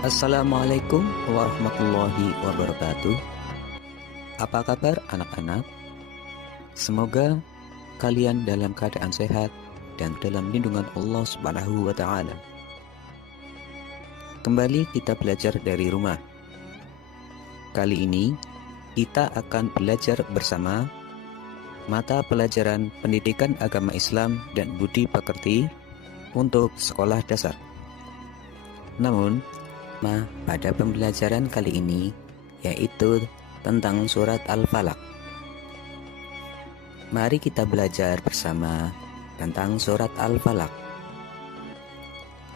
Assalamualaikum warahmatullahi wabarakatuh. Apa kabar anak-anak? Semoga kalian dalam keadaan sehat dan dalam lindungan Allah Subhanahu wa taala. Kembali kita belajar dari rumah. Kali ini kita akan belajar bersama mata pelajaran Pendidikan Agama Islam dan Budi Pekerti untuk sekolah dasar. Namun, pada pembelajaran kali ini yaitu tentang surat Al-Falaq. Mari kita belajar bersama tentang surat Al-Falaq.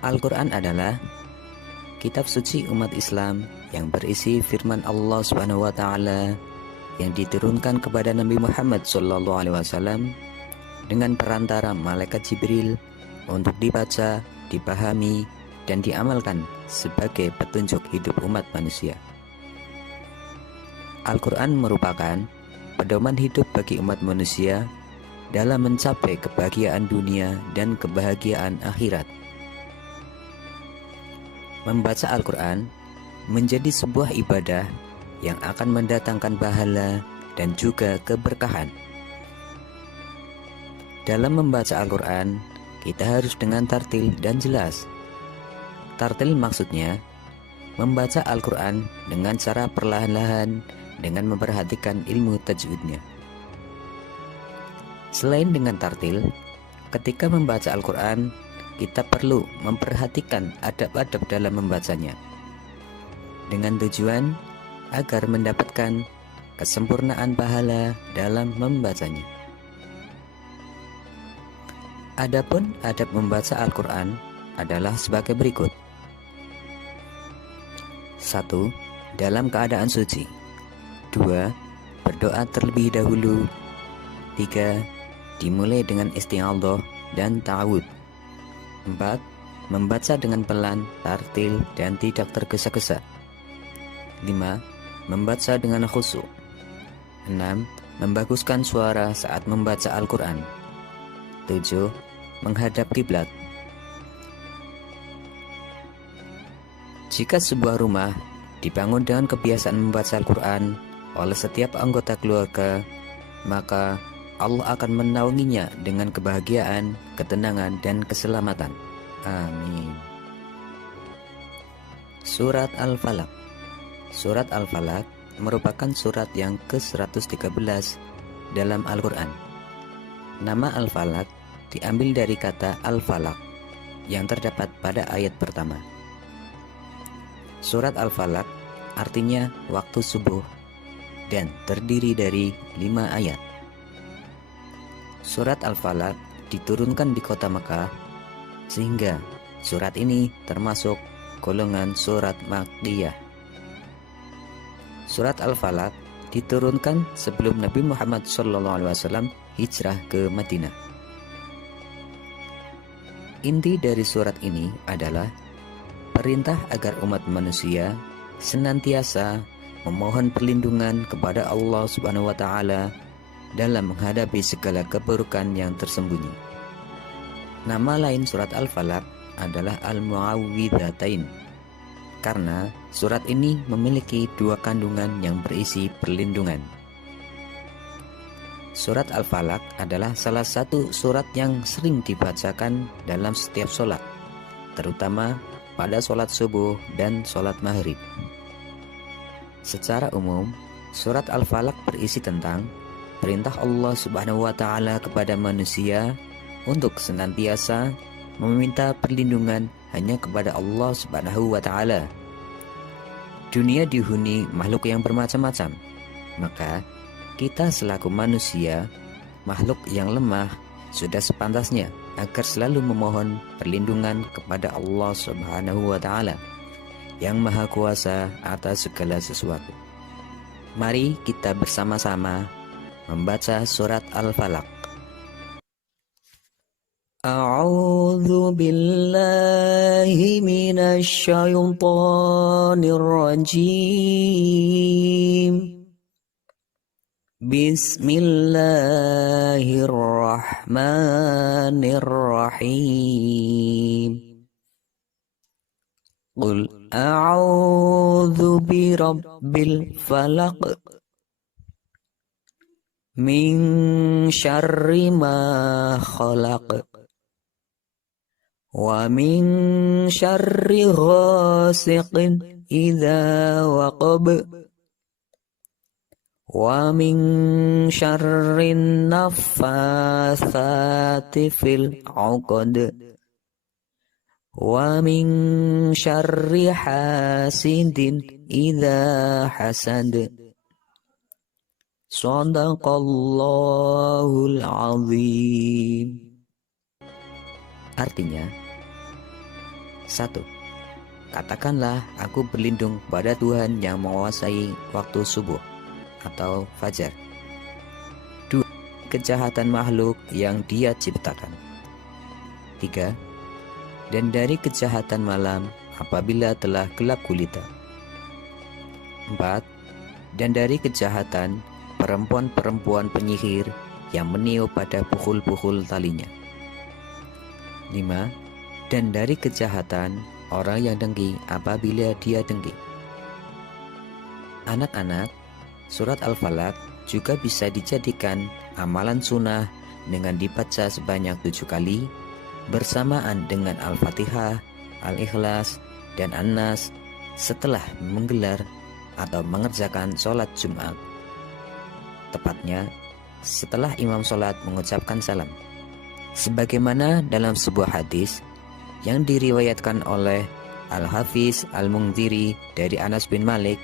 Al-Quran adalah kitab suci umat Islam yang berisi firman Allah Subhanahu wa taala yang diturunkan kepada Nabi Muhammad SAW dengan perantara malaikat Jibril untuk dibaca, dipahami, dan diamalkan sebagai petunjuk hidup umat manusia. Al-Quran merupakan pedoman hidup bagi umat manusia dalam mencapai kebahagiaan dunia dan kebahagiaan akhirat. Membaca Al-Quran menjadi sebuah ibadah yang akan mendatangkan pahala dan juga keberkahan. Dalam membaca Al-Quran, kita harus dengan tartil dan jelas. Tartil maksudnya membaca Al-Quran dengan cara perlahan-lahan dengan memperhatikan ilmu tajwidnya. Selain dengan tartil, ketika membaca Al-Quran, kita perlu memperhatikan adab-adab dalam membacanya, dengan tujuan agar mendapatkan kesempurnaan pahala dalam membacanya. Adapun adab membaca Al-Quran adalah sebagai berikut. 1. Dalam keadaan suci. 2. Berdoa terlebih dahulu. 3. Dimulai dengan isti'adhah dan ta'awud. 4. Membaca dengan pelan, tartil, dan tidak tergesa-gesa. 5. Membaca dengan khusyuk. 6. Membaguskan suara saat membaca Al-Quran. 7. Menghadap kiblat. Jika sebuah rumah dibangun dengan kebiasaan membaca Al-Quran oleh setiap anggota keluarga, maka Allah akan menaunginya dengan kebahagiaan, ketenangan, dan keselamatan. Amin. Surat Al-Falaq. Surat Al-Falaq merupakan surat yang ke-113 dalam Al-Quran. Nama Al-Falaq diambil dari kata Al-Falaq yang terdapat pada ayat pertama. Surat Al-Falaq artinya waktu subuh dan terdiri dari 5 ayat. Surat Al-Falaq diturunkan di kota Mekah, sehingga surat ini termasuk golongan surat Makkiyah. Surat Al-Falaq diturunkan sebelum Nabi Muhammad SAW hijrah ke Madinah. Inti dari surat ini adalah perintah agar umat manusia senantiasa memohon perlindungan kepada Allah Subhanahu wa taala dalam menghadapi segala keburukan yang tersembunyi. Nama lain surat Al-Falaq adalah Al-Mu'awwidzatain, karena surat ini memiliki 2 kandungan yang berisi perlindungan. Surat Al-Falaq adalah salah satu surat yang sering dibacakan dalam setiap sholat, terutama pada sholat subuh dan sholat maghrib. Secara umum, surat Al-Falaq berisi tentang perintah Allah Subhanahu wa taala kepada manusia untuk senantiasa meminta perlindungan hanya kepada Allah Subhanahu wa taala. Dunia dihuni makhluk yang bermacam-macam, maka kita selaku manusia, makhluk yang lemah, sudah sepantasnya agar selalu memohon perlindungan kepada Allah Subhanahu wa taala yang Maha Kuasa atas segala sesuatu. Mari kita bersama-sama membaca surat Al-Falaq. A'udzu billahi minasy syaithanir rajim. Bismillahirrahmanirrahim. Qul a'udzu birabbil falaq min syarri ma khalaq wa min syarri ghasiqin idza waqab wa min syarrin naffatsati fil 'uqad wa min syarri hasidin idza hasad. Shadaqallahul azim. Artinya, 1. Katakanlah aku berlindung pada Tuhan yang menguasai waktu subuh atau fajar. 2. Kejahatan makhluk yang Dia ciptakan. 3. Dan dari kejahatan malam apabila telah gelap gulita. 4. Dan dari kejahatan perempuan-perempuan penyihir yang meniup pada pukul-pukul talinya. 5. Dan dari kejahatan orang yang dengki apabila dia dengki. Anak-anak, surat Al-Falaq juga bisa dijadikan amalan sunnah dengan dibaca sebanyak 7 kali bersamaan dengan Al-Fatihah, Al-Ikhlas, dan An-Nas setelah menggelar atau mengerjakan sholat Jumat. Tepatnya setelah imam sholat mengucapkan salam. Sebagaimana dalam sebuah hadis yang diriwayatkan oleh Al-Hafiz Al-Mundhiri dari Anas bin Malik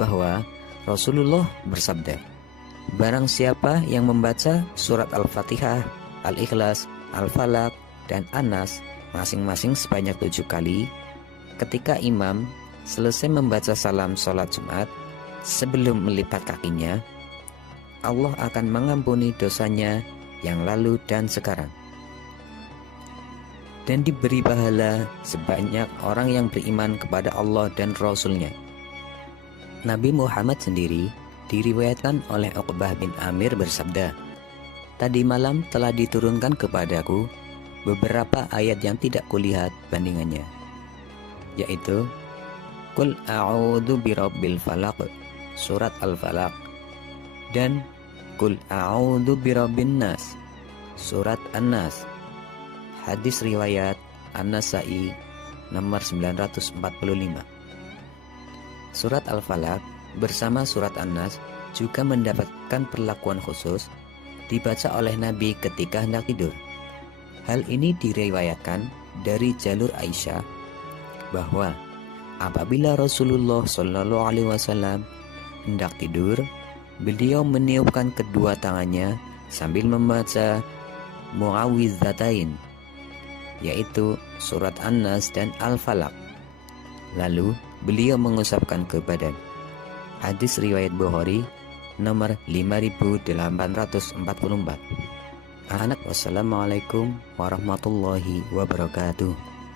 bahwa Rasulullah bersabda, barang siapa yang membaca surat Al-Fatihah, Al-Ikhlas, Al-Falaq, dan An-Nas masing-masing sebanyak 7 kali ketika imam selesai membaca salam sholat Jumat sebelum melipat kakinya, Allah akan mengampuni dosanya yang lalu dan sekarang, dan diberi pahala sebanyak orang yang beriman kepada Allah dan Rasul-Nya. Nabi Muhammad sendiri diriwayatkan oleh Uqbah bin Amir bersabda, tadi malam telah diturunkan kepadaku beberapa ayat yang tidak kulihat bandingannya, yaitu Qul a'udzu birabbil falaq, surat Al-Falaq, dan Qul a'udzu birabbin nas, surat An-Nas. Hadis riwayat An-Nasa'i nomor 945. Surat Al-Falaq bersama surat An-Nas juga mendapatkan perlakuan khusus dibaca oleh Nabi ketika hendak tidur. Hal ini diriwayatkan dari jalur Aisyah bahwa apabila Rasulullah Shallallahu Alaihi Wasallam hendak tidur, beliau meniupkan kedua tangannya sambil membaca Mu'awwidzatain, yaitu surat An-Nas dan Al-Falaq. Lalu beliau mengusapkan ke badan. Hadis riwayat Bukhari nomor 5844. Anak, wassalamualaikum warahmatullahi wabarakatuh.